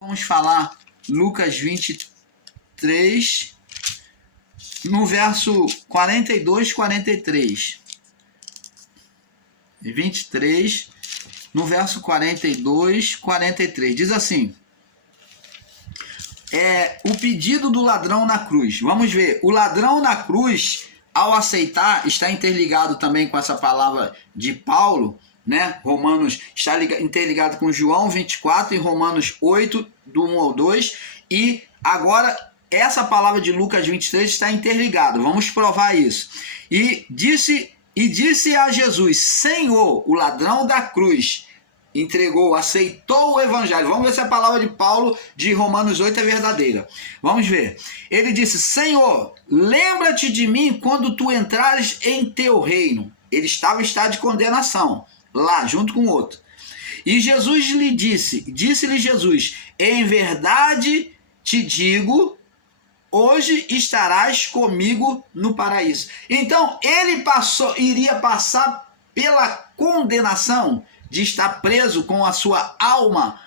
Vamos falar Lucas 23, no verso 42, 43. 23, no verso 42, 43. Diz assim: o pedido do ladrão na cruz. Vamos ver, o ladrão na cruz, ao aceitar, está interligado também com essa palavra de Paulo, né? Romanos está interligado com João 24 e Romanos 8, do 1 ao 2. E agora, essa palavra de Lucas 23 está interligada. Vamos provar isso. E disse a Jesus: Senhor, o ladrão da cruz entregou, aceitou o evangelho. Vamos ver se a palavra de Paulo de Romanos 8 é verdadeira. Vamos ver. Ele disse: Senhor, lembra-te de mim quando tu entrares em teu reino. Ele estava em estado de condenação, lá, junto com outro. E Jesus lhe disse-lhe Jesus: em verdade te digo, hoje estarás comigo no paraíso. Então, ele iria passar pela condenação de estar preso com a sua alma,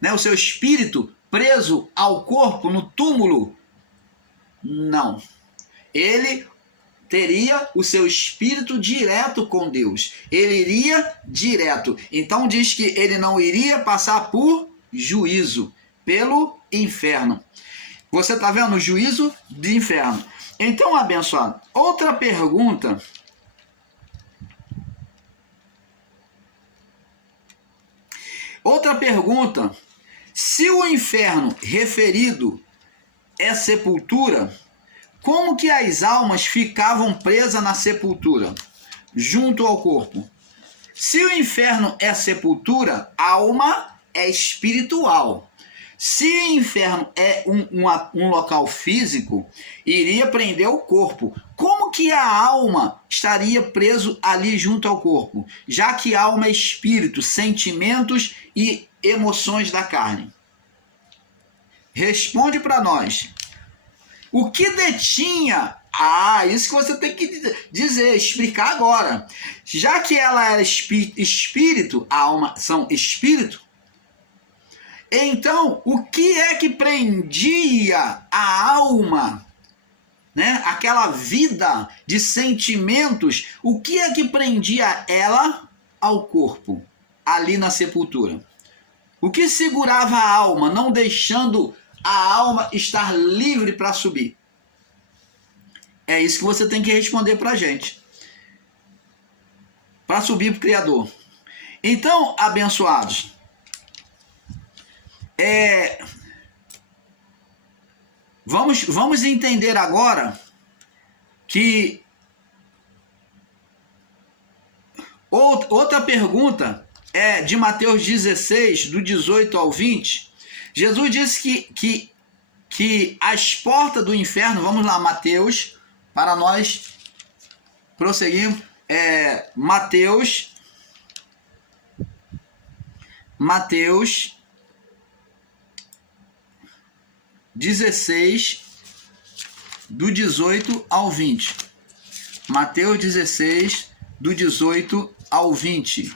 né, o seu espírito preso ao corpo no túmulo? Não. Ele teria o seu espírito direto com Deus. Ele iria direto. Então diz que ele não iria passar por juízo, pelo inferno. Você está vendo o juízo de inferno? Então, abençoado, outra pergunta. Se o inferno referido é sepultura, como que as almas ficavam presas na sepultura, junto ao corpo? Se o inferno é sepultura, a alma é espiritual. Se o inferno é um local físico, iria prender o corpo. Como que a alma estaria preso ali junto ao corpo? Já que a alma é espírito, sentimentos e emoções da carne. Responde para nós. O que detinha? Isso que você tem que dizer, explicar agora. Já que ela era espírito, a alma são espírito, então o que é que prendia a alma, né? Aquela vida de sentimentos, o que é que prendia ela ao corpo, ali na sepultura? O que segurava a alma, não deixando a alma estar livre para subir? É isso que você tem que responder para a gente. Para subir para o Criador. Então, abençoados, vamos entender agora que outra pergunta é de Mateus 16, do 18 ao 20. Jesus disse que as portas do inferno, vamos lá, Mateus, para nós prosseguirmos, Mateus 16, do 18 ao 20. Mateus 16, do 18 ao 20.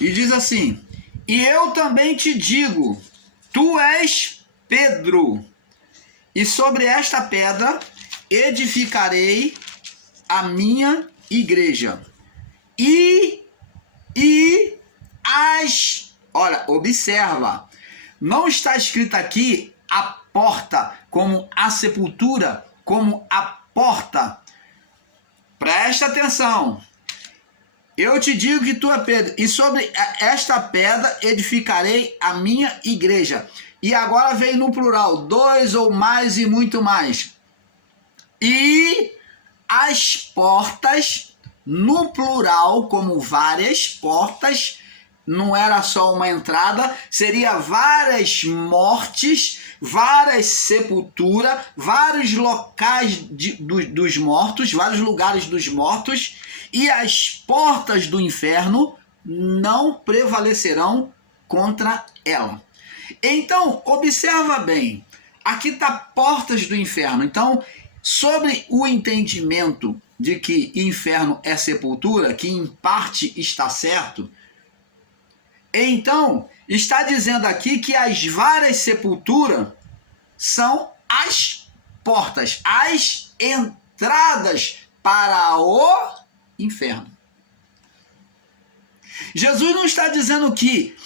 E diz assim: e eu também te digo, tu és Pedro, e sobre esta pedra edificarei a minha igreja. Olha, observa, não está escrito aqui a porta como a sepultura, como a porta. Presta atenção. Eu te digo que tu é Pedro, e sobre esta pedra edificarei a minha igreja. E agora vem no plural, 2 ou mais e muito mais. E as portas, no plural, como várias portas, não era só uma entrada, seria várias mortes, várias sepulturas, vários locais dos mortos, vários lugares dos mortos, e as portas do inferno não prevalecerão contra ela. Então, observa bem, aqui está portas do inferno. Então, sobre o entendimento de que inferno é sepultura, que em parte está certo, então está dizendo aqui que as várias sepulturas são as portas, as entradas para o inferno. Jesus não está dizendo que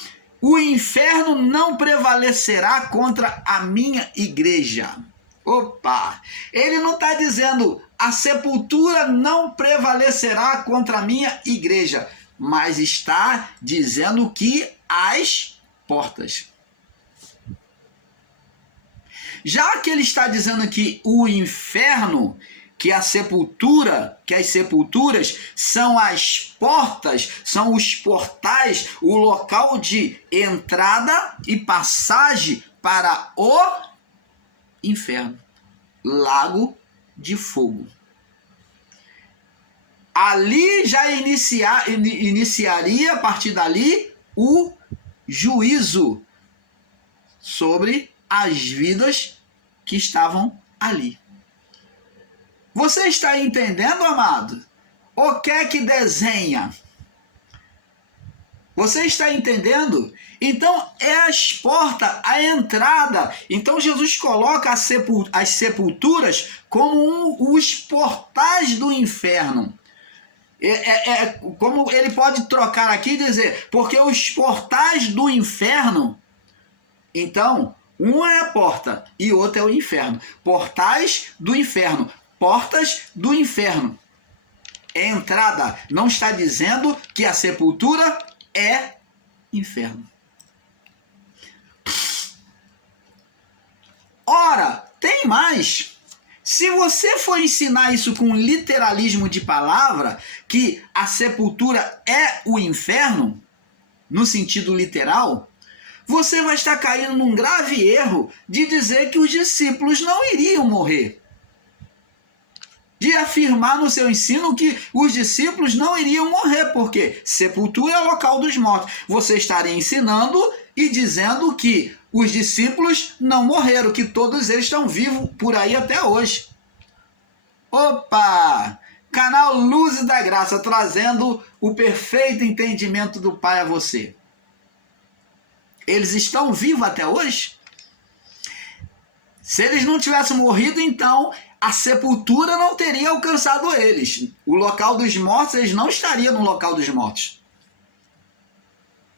o inferno não prevalecerá contra a minha igreja. Opa! Ele não está dizendo a sepultura não prevalecerá contra a minha igreja, mas está dizendo que as portas. Já que ele está dizendo que o inferno, que a sepultura, que as sepulturas são as portas, são os portais, o local de entrada e passagem para o inferno, lago de fogo. Ali já iniciaria a partir dali o juízo sobre as vidas que estavam ali. Você está entendendo, amado? O que é que desenha? Você está entendendo? Então, é as portas, a entrada. Então, Jesus coloca as sepulturas como os portais do inferno. Como ele pode trocar aqui e dizer, porque os portais do inferno, então, um é a porta e outro é o inferno. Portais do inferno. Portas do inferno. Entrada. Não está dizendo que a sepultura é inferno. Ora, tem mais. Se você for ensinar isso com literalismo de palavra, que a sepultura é o inferno, no sentido literal, você vai estar caindo num grave erro de dizer que os discípulos não iriam morrer. De afirmar no seu ensino que os discípulos não iriam morrer, porque sepultura é o local dos mortos. Você estaria ensinando e dizendo que os discípulos não morreram, que todos eles estão vivos por aí até hoje. Opa! Canal Luzes da Graça, trazendo o perfeito entendimento do Pai a você. Eles estão vivos até hoje? Se eles não tivessem morrido, então a sepultura não teria alcançado eles. O local dos mortos, eles não estariam no local dos mortos.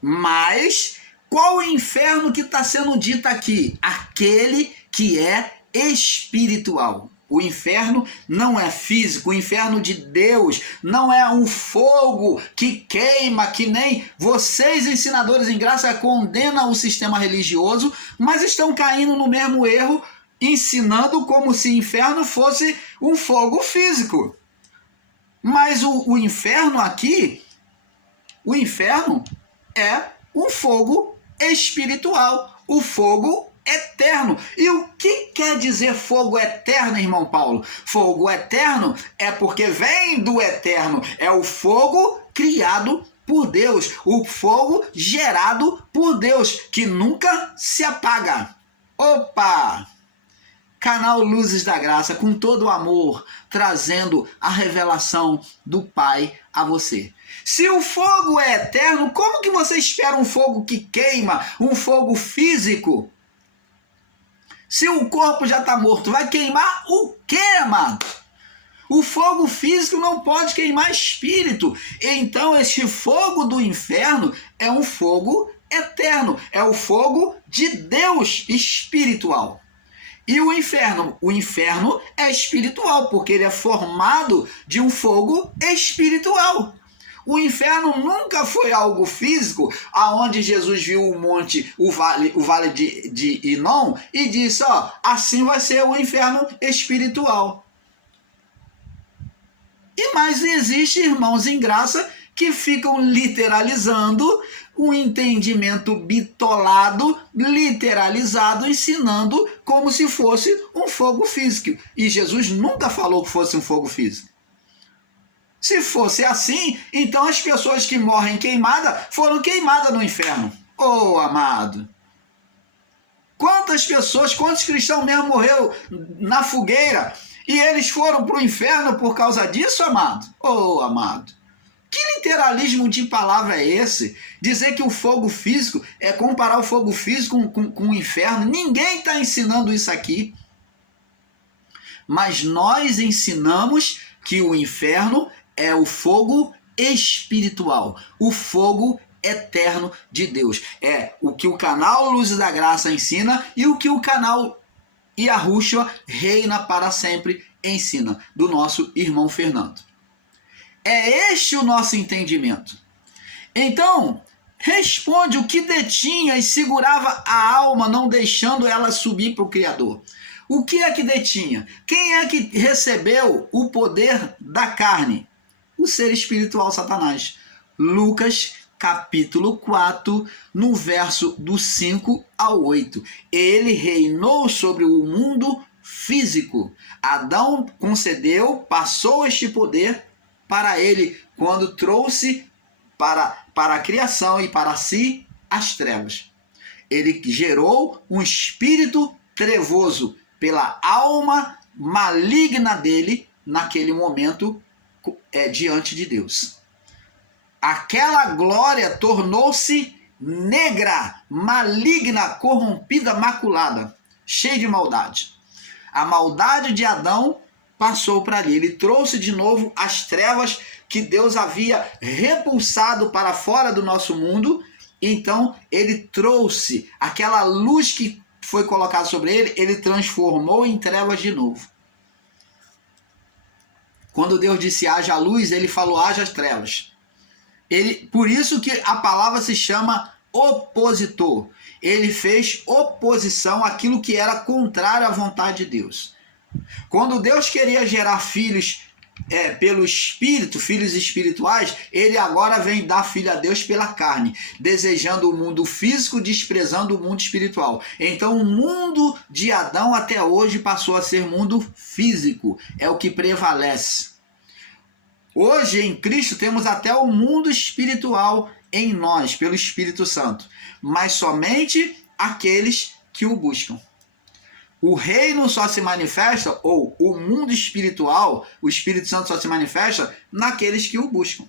Mas qual o inferno que está sendo dito aqui? Aquele que é espiritual. O inferno não é físico, o inferno de Deus não é um fogo que queima, que nem vocês, ensinadores em graça, condenam o sistema religioso, mas estão caindo no mesmo erro, ensinando como se inferno fosse um fogo físico. Mas o inferno aqui, o inferno é um fogo espiritual, o fogo eterno. E o que quer dizer fogo eterno, irmão Paulo? Fogo eterno é porque vem do eterno, é o fogo criado por Deus, o fogo gerado por Deus, que nunca se apaga. Opa! Canal Luzes da Graça, com todo o amor, trazendo a revelação do Pai a você. Se o fogo é eterno, como que você espera um fogo que queima, um fogo físico? Se o corpo já está morto, vai queimar o quê, amado? O fogo físico não pode queimar espírito. Então, esse fogo do inferno é um fogo eterno, é o fogo de Deus espiritual. E o inferno é espiritual, porque ele é formado de um fogo espiritual. O inferno nunca foi algo físico, aonde Jesus viu o monte, o vale de Inom, e disse, ó, assim vai ser o inferno espiritual. E mais existe irmãos em graça que ficam literalizando um entendimento bitolado, literalizado, ensinando como se fosse um fogo físico. E Jesus nunca falou que fosse um fogo físico. Se fosse assim, então as pessoas que morrem queimadas foram queimadas no inferno. Oh, amado! Quantas pessoas, quantos cristãos mesmo morreu na fogueira e eles foram para o inferno por causa disso, amado? Oh, amado. Que literalismo de palavra é esse? Dizer que o fogo físico é comparar o fogo físico com o inferno. Ninguém está ensinando isso aqui. Mas nós ensinamos que o inferno é o fogo espiritual, o fogo eterno de Deus. É o que o canal Luzes da Graça ensina e o que o canal Yahushua Reina para Sempre ensina, do nosso irmão Fernando. É este o nosso entendimento. Então, responde o que detinha e segurava a alma, não deixando ela subir para o Criador. O que é que detinha? Quem é que recebeu o poder da carne? O ser espiritual Satanás. Lucas capítulo 4, no verso do 5 ao 8. Ele reinou sobre o mundo físico. Adão concedeu, passou este poder para ele, quando trouxe para a criação e para si as trevas. Ele gerou um espírito trevoso pela alma maligna dele naquele momento diante de Deus. Aquela glória tornou-se negra, maligna, corrompida, maculada, cheia de maldade. A maldade de Adão passou para ali. Ele trouxe de novo as trevas que Deus havia repulsado para fora do nosso mundo. Então ele trouxe aquela luz que foi colocada sobre ele, ele transformou em trevas de novo. Quando Deus disse haja luz, ele falou haja as trevas. Por isso que a palavra se chama opositor. Ele fez oposição àquilo que era contrário à vontade de Deus. Quando Deus queria gerar filhos pelo Espírito, filhos espirituais, ele agora vem dar filho a Deus pela carne, desejando o mundo físico, desprezando o mundo espiritual. Então o mundo de Adão até hoje passou a ser mundo físico, é o que prevalece. Hoje em Cristo temos até o mundo espiritual em nós, pelo Espírito Santo, mas somente aqueles que o buscam. O reino só se manifesta, ou o mundo espiritual, o Espírito Santo só se manifesta naqueles que o buscam.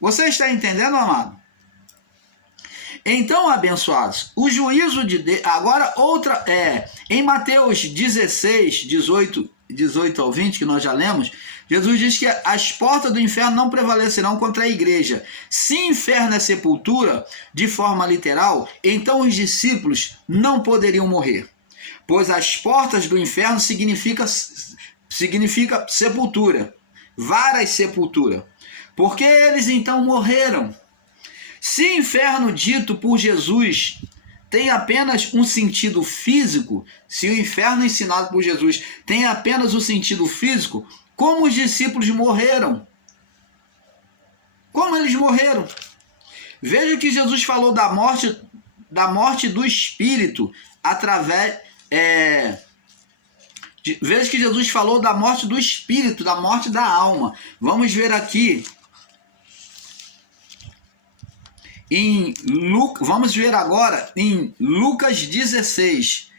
Você está entendendo, amado? Então, abençoados, o juízo de Deus... Agora, outra... em Mateus 16, 18 ao 20, que nós já lemos, Jesus diz que as portas do inferno não prevalecerão contra a igreja. Se inferno é sepultura, de forma literal, então os discípulos não poderiam morrer, pois as portas do inferno significa sepultura, varas sepultura, porque eles então morreram. Se inferno dito por Jesus tem apenas um sentido físico, se o inferno ensinado por Jesus tem apenas o sentido físico, como os discípulos morreram? Como eles morreram? Veja que Jesus falou da morte do espírito através... Veja que Jesus falou da morte do espírito, da morte da alma. Vamos ver aqui. Vamos ver agora em Lucas 16,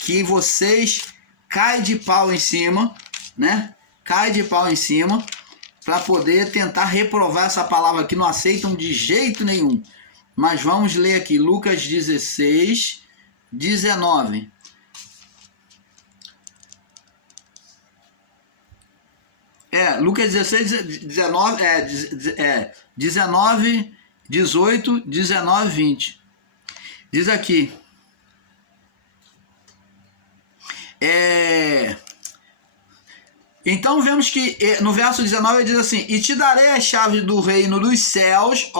que vocês caem de pau em cima, né? Cai de pau em cima para poder tentar reprovar essa palavra que não aceitam de jeito nenhum. Mas vamos ler aqui Lucas 16, 19. Lucas 16, 19, 19, 18, 19, 20. Diz aqui. Então vemos que no verso 19 ele diz assim: e te darei as chaves do reino dos céus,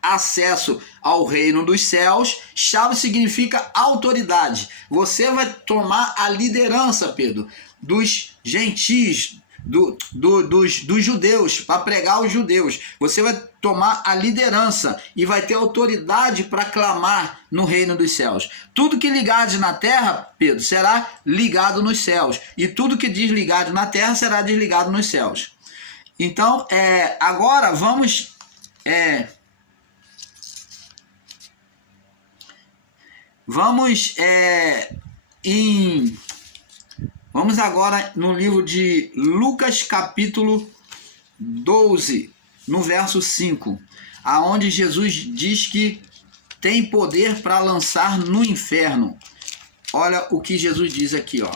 acesso ao reino dos céus. Chave significa autoridade. Você vai tomar a liderança, Pedro, dos gentios, dos judeus, para pregar aos judeus. Você vai tomar a liderança e vai ter autoridade para clamar no reino dos céus. Tudo que ligares na terra, Pedro, será ligado nos céus, e tudo que desligado na terra será desligado nos céus. Então, agora vamos Vamos agora no livro de Lucas, capítulo 12, no verso 5, aonde Jesus diz que tem poder para lançar no inferno. Olha o que Jesus diz aqui, ó.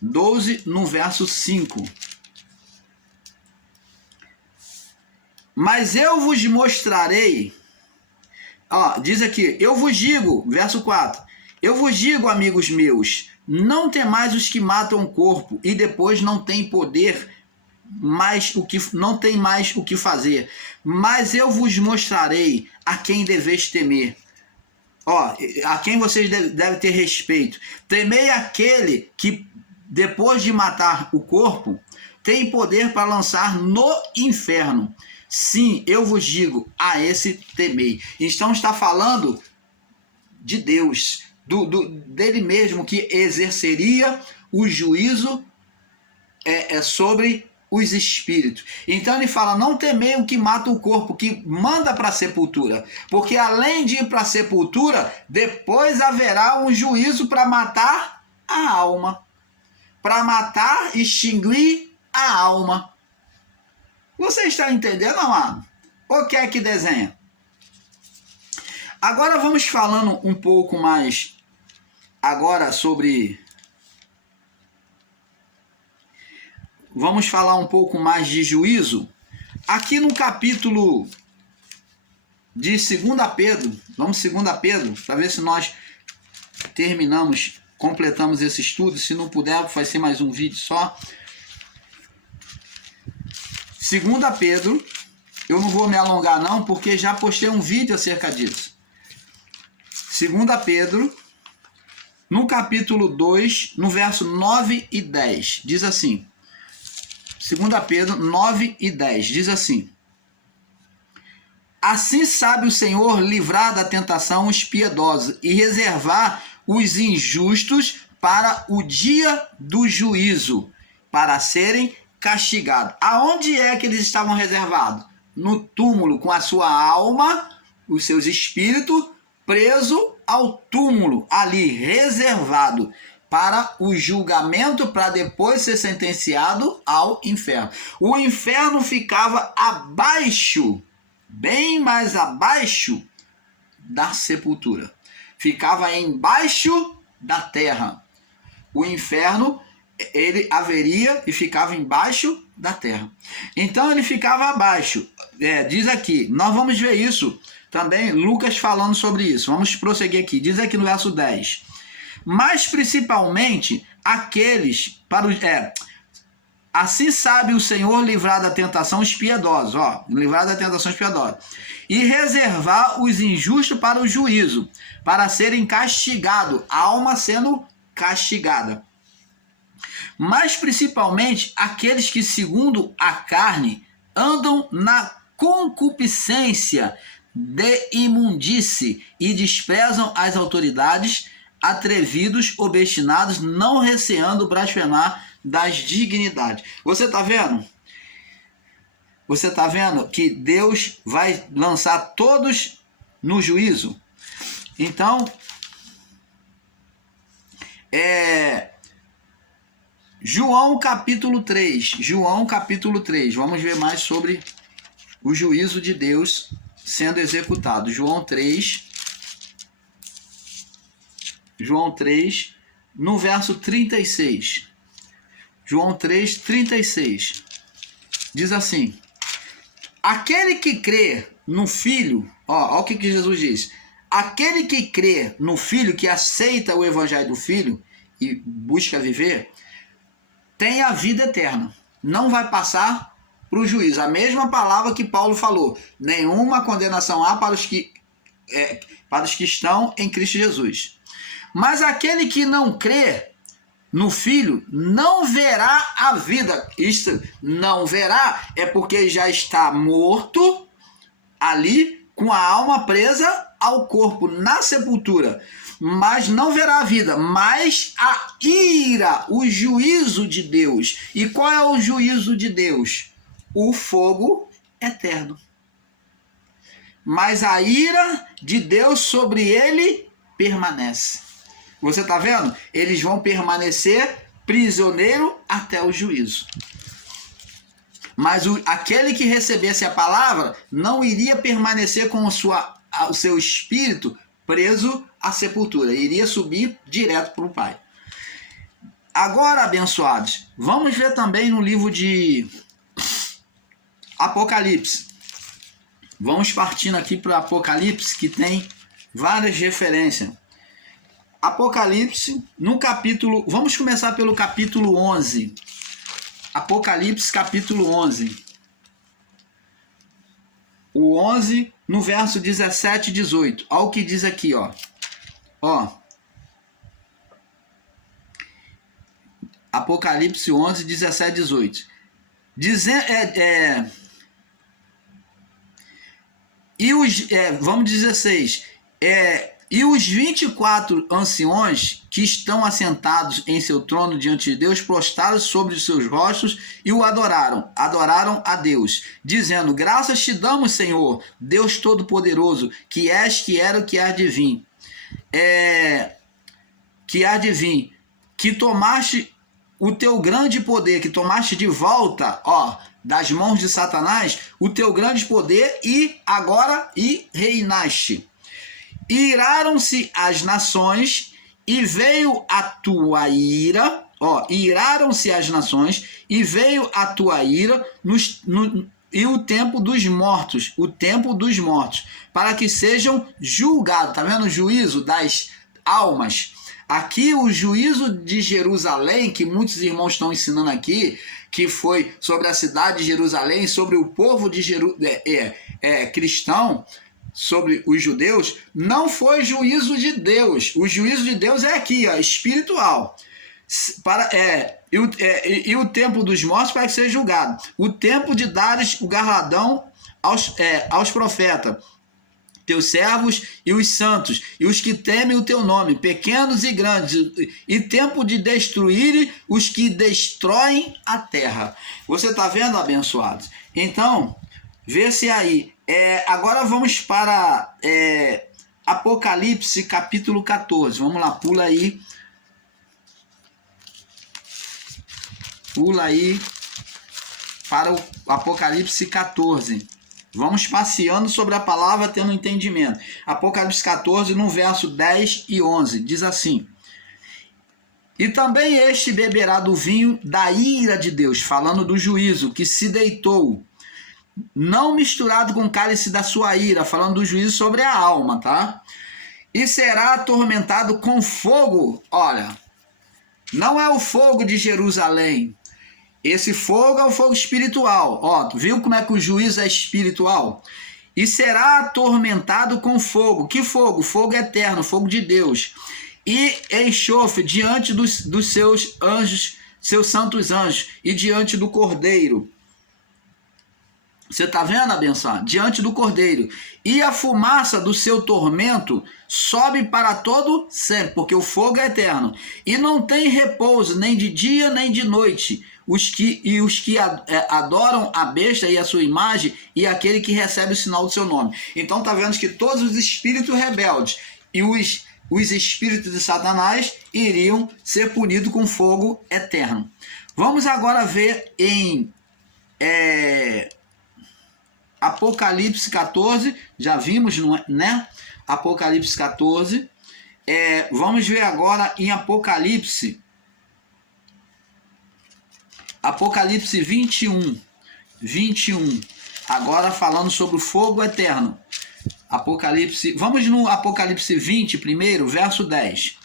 12, no verso 5. Mas eu vos mostrarei, ó, diz aqui, eu vos digo, verso 4, eu vos digo, amigos meus, não temais os que matam o corpo e depois não tem poder não tem mais o que fazer, mas eu vos mostrarei a quem deveis temer. Ó, a quem vocês devem ter respeito. Temei aquele que, depois de matar o corpo, tem poder para lançar no inferno. Sim, eu vos digo, a esse temei. Então está falando de Deus, dele mesmo, que exerceria o juízo sobre os espíritos. Então ele fala, não temei o que mata o corpo, que manda para a sepultura, porque além de ir para a sepultura, depois haverá um juízo para matar a alma, para matar, extinguir a alma. Você está entendendo, amado? O que é que desenha? Agora vamos falando um pouco mais agora sobre... Vamos falar um pouco mais de juízo. Aqui no capítulo de 2 Pedro, vamos 2 Pedro, para ver se nós completamos esse estudo. Se não puder, vai ser mais um vídeo só. 2 Pedro, eu não vou me alongar não, porque já postei um vídeo acerca disso. 2 Pedro, no capítulo 2, no verso 9 e 10, diz assim... 2 Pedro 9 e 10, diz assim: assim sabe o Senhor livrar da tentação os piedosos e reservar os injustos para o dia do juízo, para serem castigados. Aonde é que eles estavam reservados? No túmulo, com a sua alma, os seus espíritos, preso ao túmulo, ali, reservado para o julgamento, para depois ser sentenciado ao inferno. O inferno ficava abaixo, bem mais abaixo da sepultura. Ficava embaixo da terra. O inferno, ele haveria e ficava embaixo da terra. Então ele ficava abaixo. Diz aqui, nós vamos ver isso também, Lucas falando sobre isso. Vamos prosseguir aqui. Diz aqui no verso 10. Mas principalmente aqueles para os assim sabe o Senhor livrar da tentação os piedosos, livrar da tentação os piedosos, e reservar os injustos para o juízo, para serem castigados, a alma sendo castigada. Mas principalmente aqueles que segundo a carne andam na concupiscência de imundície e desprezam as autoridades, atrevidos, obstinados, não receando blasfemar das dignidades. Você está vendo? Você está vendo que Deus vai lançar todos no juízo? Então, João capítulo 3. João capítulo 3. Vamos ver mais sobre o juízo de Deus sendo executado. João 3, no verso 36. João 3, 36. Diz assim: aquele que crê no Filho, olha o que Jesus diz. Aquele que crê no Filho, que aceita o evangelho do Filho e busca viver, tem a vida eterna. Não vai passar para o juízo. A mesma palavra que Paulo falou. Nenhuma condenação há para os que estão em Cristo Jesus. Mas aquele que não crê no Filho não verá a vida. Isto não verá é porque já está morto ali com a alma presa ao corpo na sepultura. Mas não verá a vida, mas a ira, o juízo de Deus. E qual é o juízo de Deus? O fogo eterno. mas a ira de Deus sobre ele permanece. Você está vendo? Eles vão permanecer prisioneiro até o juízo. Mas aquele que recebesse a palavra não iria permanecer com o seu espírito preso à sepultura. Iria subir direto para o Pai. Agora, abençoados, vamos ver também no livro de Apocalipse. Vamos partindo aqui para Apocalipse, que tem várias referências. Apocalipse, no capítulo... Vamos começar pelo capítulo 11. Apocalipse, capítulo 11. O 11, no verso 17 e 18. Olha o que diz aqui, ó. Apocalipse 11, 17 e 18. Vamos 16. E os 24 anciões que estão assentados em seu trono diante de Deus, prostraram sobre os seus rostos e o adoraram a Deus, dizendo: graças te damos, Senhor, Deus Todo-Poderoso, que és, que era, que há de vir. Que tomaste o teu grande poder, que tomaste de volta, das mãos de Satanás, o teu grande poder e reinaste. Iraram-se as nações e veio a tua ira, iraram-se as nações e veio a tua ira e o tempo dos mortos, para que sejam julgados. Tá vendo o juízo das almas? Aqui o juízo de Jerusalém, que muitos irmãos estão ensinando aqui, que foi sobre a cidade de Jerusalém, sobre o povo de cristão, sobre os judeus, não foi juízo de Deus. O juízo de Deus é aqui, espiritual. E o tempo dos mortos para que seja julgado. O tempo de dares o galardão aos profetas, teus servos e os santos, e os que temem o teu nome, pequenos e grandes, e tempo de destruir os que destroem a terra. Você está vendo, abençoados? Então, vê-se aí. Agora vamos para Apocalipse capítulo 14. Vamos lá, pula aí. Pula aí para o Apocalipse 14. Vamos passeando sobre a palavra, tendo entendimento. Apocalipse 14, no verso 10 e 11, diz assim: e também este beberá do vinho da ira de Deus, falando do juízo, que se deitou, não misturado com o cálice da sua ira, falando do juízo sobre a alma, tá? E será atormentado com fogo. Olha, não é o fogo de Jerusalém. Esse fogo é o fogo espiritual. Viu como é que o juízo é espiritual? E será atormentado com fogo. Que fogo? Fogo eterno, fogo de Deus. E enxofre diante dos seus anjos, seus santos anjos, e diante do Cordeiro. Você está vendo, abençoado? Diante do Cordeiro. E a fumaça do seu tormento sobe para todo sempre, porque o fogo é eterno. E não tem repouso, nem de dia, nem de noite. Os que adoram a besta e a sua imagem, e aquele que recebe o sinal do seu nome. Então está vendo que todos os espíritos rebeldes e os espíritos de Satanás iriam ser punidos com fogo eterno. Vamos agora ver em Apocalipse 14, já vimos, né? Apocalipse 14. Vamos ver agora em Apocalipse 21. Agora falando sobre o fogo eterno. Vamos no Apocalipse 20 primeiro, verso 10.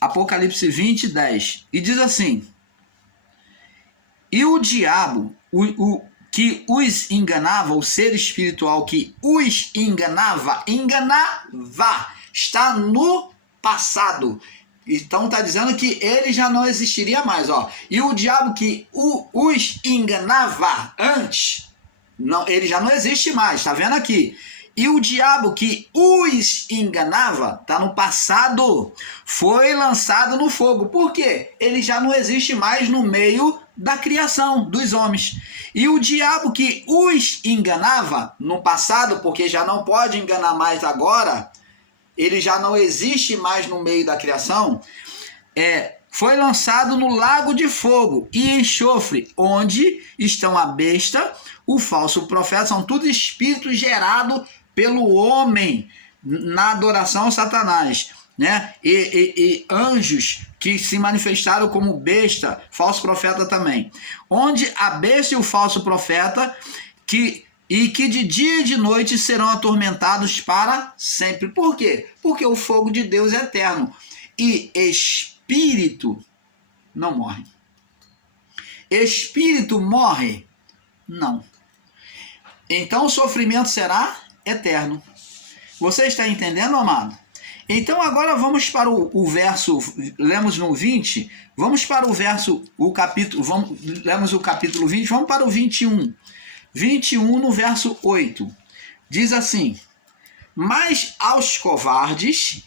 Apocalipse 20, 10. E diz assim: e o diabo, que os enganava, o ser espiritual que os enganava, está no passado. Então está dizendo que ele já não existiria mais. E o diabo que os enganava antes, não, ele já não existe mais, está vendo aqui? E o diabo que os enganava, está no passado, foi lançado no fogo. Por quê? Ele já não existe mais no meio da criação, dos homens. E o diabo que os enganava no passado, porque já não pode enganar mais agora, ele já não existe mais no meio da criação, foi lançado no lago de fogo e enxofre, onde estão a besta, o falso profeta, são tudo espíritos gerados pelo homem na adoração a Satanás, né? E anjos que se manifestaram como besta, falso profeta também. Onde a besta e o falso profeta, que de dia e de noite serão atormentados para sempre. Por quê? Porque o fogo de Deus é eterno. E espírito não morre. Espírito morre? Não. Então o sofrimento será eterno. Você está entendendo, amado? Então agora vamos para o verso, lemos no 20, vamos para o capítulo, lemos o capítulo 20, vamos para o 21. 21 no verso 8. Diz assim: mas aos covardes,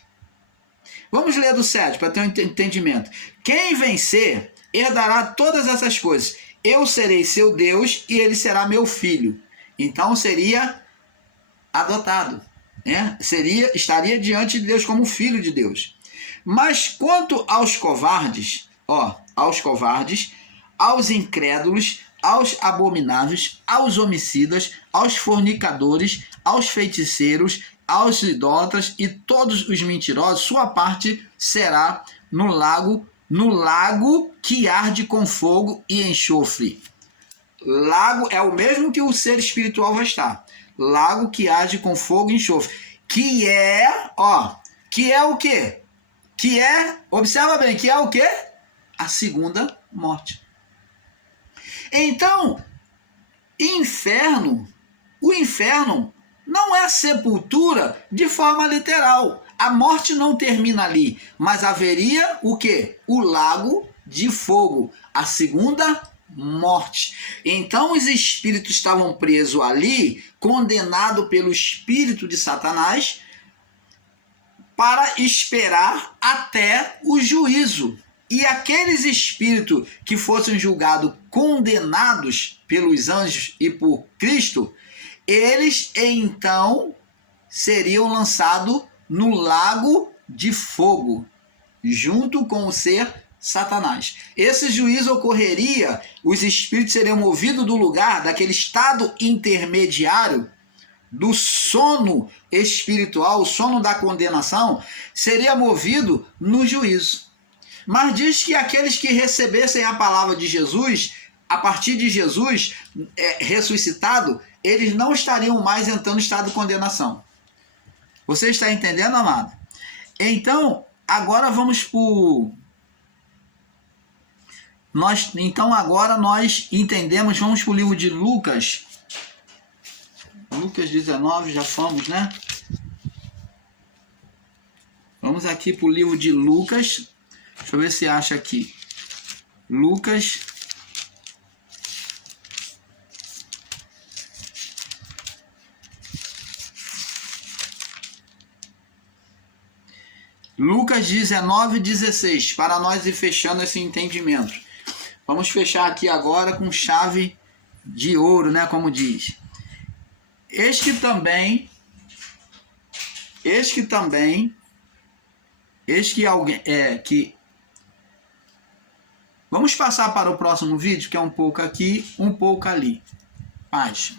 vamos ler do 7 para ter um entendimento. Quem vencer herdará todas essas coisas. Eu serei seu Deus e ele será meu filho. Então seria adotado, né? Estaria diante de Deus como filho de Deus. Mas quanto aos covardes, aos incrédulos, aos abomináveis, aos homicidas, aos fornicadores, aos feiticeiros, aos idólatras e todos os mentirosos, sua parte será no lago que arde com fogo e enxofre. Lago é o mesmo que o ser espiritual vai estar. Lago que arde com fogo e enxofre. Que é o quê? Observa bem, que é o quê? A segunda morte. Então, o inferno não é sepultura de forma literal. A morte não termina ali, mas haveria o quê? O lago de fogo, a segunda morte. Então os espíritos estavam presos ali, condenados pelo espírito de Satanás, para esperar até o juízo. E aqueles espíritos que fossem julgados condenados pelos anjos e por Cristo, eles então seriam lançados no lago de fogo, junto com o ser Satanás. Esse juízo ocorreria, os espíritos seriam movidos do lugar, daquele estado intermediário, do sono espiritual, o sono da condenação, seria movido no juízo. Mas diz que aqueles que recebessem a palavra de Jesus, a partir de Jesus ressuscitado, eles não estariam mais entrando em estado de condenação. Você está entendendo, amado? Então, agora vamos agora nós entendemos, vamos para o livro de Lucas. Lucas 19, já fomos, né? Vamos aqui para o livro de Lucas. Deixa eu ver se acha aqui. Lucas. Lucas 19, 16. Para nós ir fechando esse entendimento. Vamos fechar aqui agora com chave de ouro, né? Como diz. Eis que alguém. Vamos passar para o próximo vídeo, que é um pouco aqui, um pouco ali. Paz.